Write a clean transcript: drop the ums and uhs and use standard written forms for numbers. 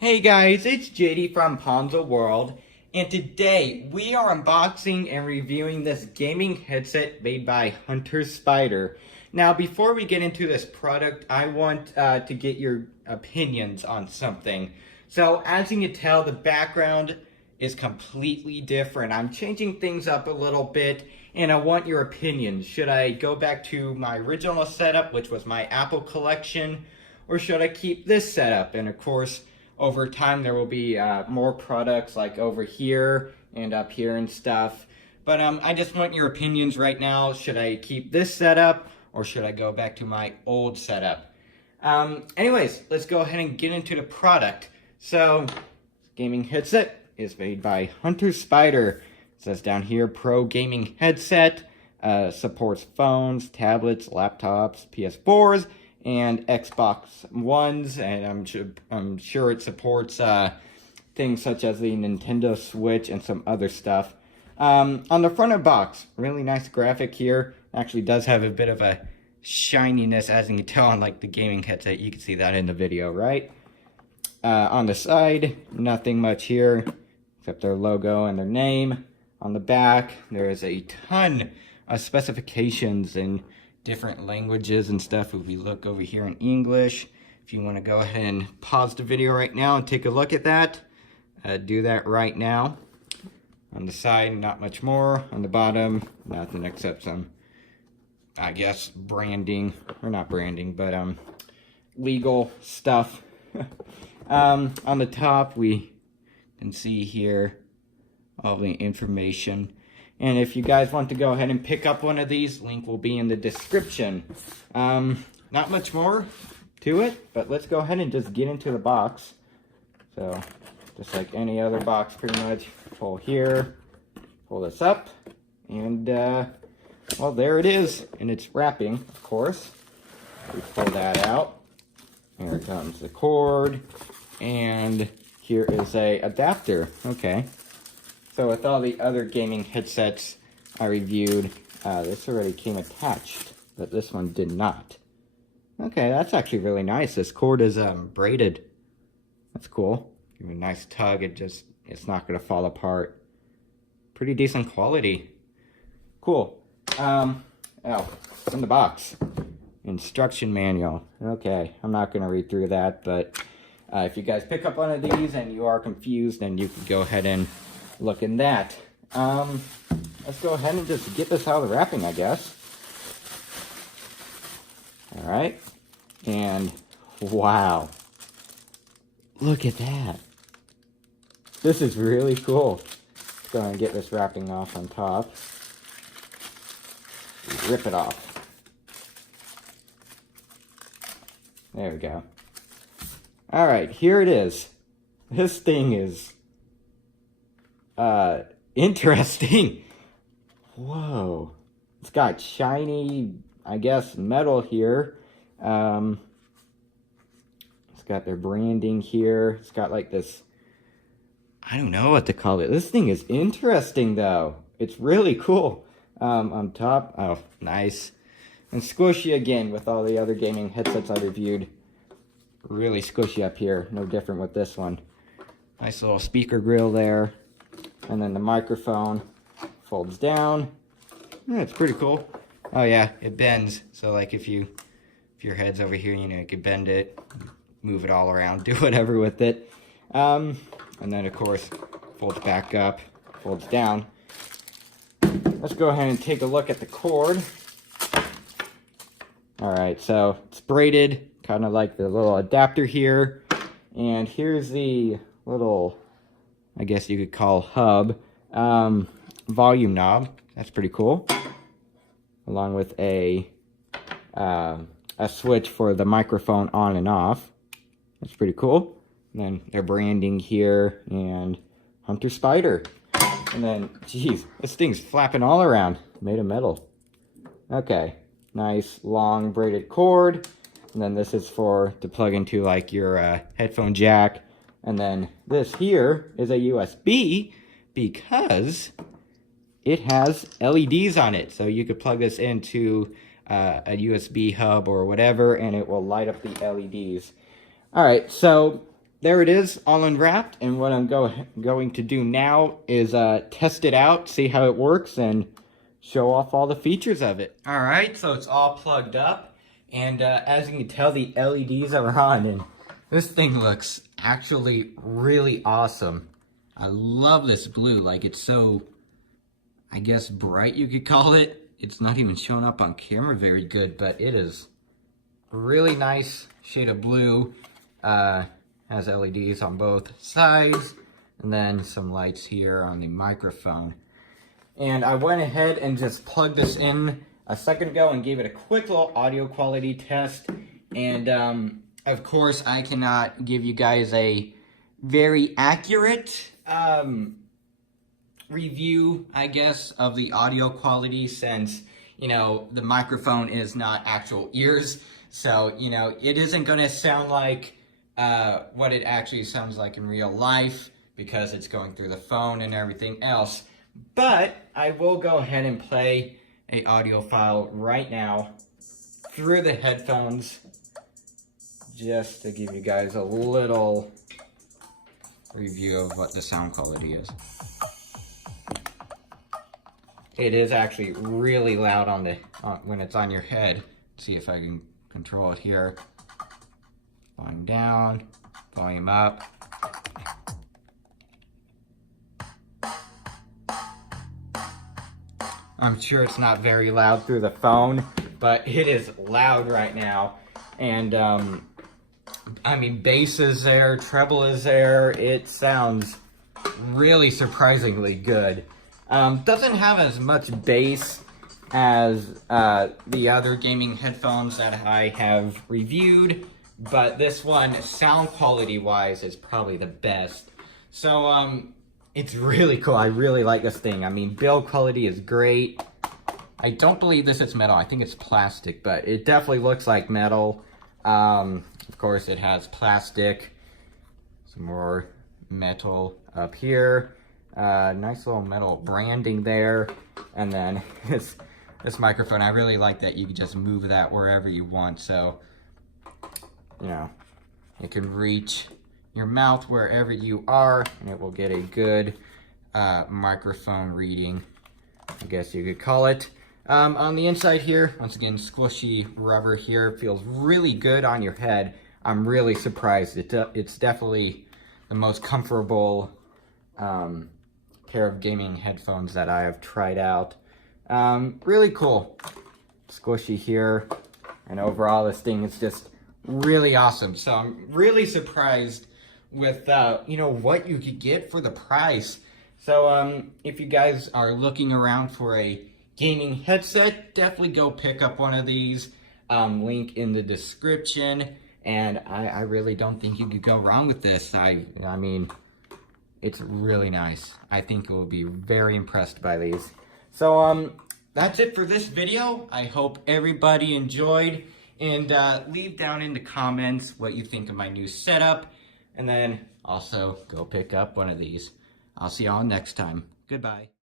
Hey guys, it's JD from Ponzo World, and today we are unboxing and reviewing this gaming headset made by Hunter Spider. Now, before we get into this product, I want to get your opinions on something. So, as you can tell, the background is completely different. I'm changing things up a little bit, and I want your opinions. Should I go back to my original setup, which was my Apple collection, or should I keep this setup? And of course, over time there will be more products like over here and up here and stuff. But I just want your opinions right now. Should I keep this setup or should I go back to my old setup? Anyways, let's go ahead and get into the product. So, gaming headset is made by Hunter Spider. It says down here, Pro Gaming Headset. Supports phones, tablets, laptops, PS4s, and Xbox Ones, and I'm sure it supports things such as the Nintendo Switch and some other stuff. On the front of the box, really nice graphic here. Actually does have a bit of a shininess, as you can tell on like the gaming headset. You can see that in the video, right? On the side, nothing much here except their logo and their name. On the back, there is a ton of specifications and different languages and stuff. If we look over here in English, if you want to go ahead and pause the video right now and take a look at that, do that right now. On the side, not much more. On the bottom, nothing except some, I guess, branding, or not branding, but legal stuff. On the top, we can see here all the information. And if you guys want to go ahead and pick up one of these, link will be in the description. Not much more to it, but let's go ahead and just get into the box. So, just like any other box, pretty much, pull here, pull this up, and, well, there it is. And it's wrapping, of course. We pull that out. Here comes the cord, and here is a adapter. Okay. So with all the other gaming headsets I reviewed, this already came attached, but this one did not. Okay, that's actually really nice. This cord is braided. That's cool. Give it a nice tug. It's not going to fall apart. Pretty decent quality. Cool. Oh, in the box. Instruction manual. Okay, I'm not going to read through that, but if you guys pick up one of these and you are confused, then you can go ahead and look in that. Let's go ahead and just get this out of the wrapping, I guess. Alright. And, wow. Look at that. This is really cool. Let's go ahead and get this wrapping off on top. Rip it off. There we go. Alright, here it is. This thing is interesting. Whoa. It's got shiny, I guess, metal here. It's got their branding here. It's got like this, I don't know what to call it. This thing is interesting though. It's really cool. On top, oh, nice. And squishy again with all the other gaming headsets I reviewed. Really squishy up here. No different with this one. Nice little speaker grill there. And then the microphone folds down. Yeah, it's pretty cool. Oh yeah, it bends. So like if your head's over here, you know, you could bend it, move it all around, do whatever with it. And then of course, folds back up, folds down. Let's go ahead and take a look at the cord. Alright, so it's braided, kind of like the little adapter here. And here's the little, I guess you could call hub, volume knob. That's pretty cool. Along with a switch for the microphone on and off. That's pretty cool. And then their branding here and Hunter Spider. And then, geez, this thing's flapping all around. Made of metal. Okay, nice long braided cord. And then this is to plug into like your headphone jack. And then this here is a USB because it has LEDs on it. So you could plug this into a USB hub or whatever, and it will light up the LEDs. All right, so there it is, all unwrapped. And what I'm going to do now is test it out, see how it works, and show off all the features of it. All right, so it's all plugged up. And as you can tell, the LEDs are on, and this thing looks actually really awesome. I love this blue, like it's so, I guess, bright you could call it. It's not even showing up on camera very good, but it is a really nice shade of blue. Has LEDs on both sides, and then some lights here on the microphone. And I went ahead and just plugged this in a second ago and gave it a quick little audio quality test. And of course, I cannot give you guys a very accurate review, I guess, of the audio quality, since, you know, the microphone is not actual ears. So, you know, it isn't going to sound like what it actually sounds like in real life, because it's going through the phone and everything else. But I will go ahead and play a audio file right now through the headphones, just to give you guys a little review of what the sound quality is. It is actually really loud on the when it's on your head. Let's see if I can control it here. Volume down, volume up. I'm sure it's not very loud through the phone, but it is loud right now. And I mean, bass is there, treble is there. It sounds really surprisingly good. Doesn't have as much bass as the other gaming headphones that I have reviewed, but this one, sound quality wise, is probably the best. So it's really cool. I really like this thing. I mean, build quality is great. I don't believe this is metal. I think it's plastic, but it definitely looks like metal. Of course, it has plastic. Some more metal up here. Nice little metal branding there. And then this microphone, I really like that you can just move that wherever you want. So, you know, it can reach your mouth wherever you are, and it will get a good microphone reading, I guess you could call it. On the inside here, once again, squishy rubber here. Feels really good on your head. I'm really surprised. It's definitely the most comfortable pair of gaming headphones that I have tried out. Really cool. Squishy here. And overall, this thing is just really awesome. So I'm really surprised with, you know, what you could get for the price. So if you guys are looking around for a gaming headset, definitely go pick up one of these. Link in the description. And I really don't think you could go wrong with this. I mean, it's really nice. I think you'll be very impressed by these. So that's it for this video. I hope everybody enjoyed. And leave down in the comments what you think of my new setup. And then also go pick up one of these. I'll see y'all next time. Goodbye.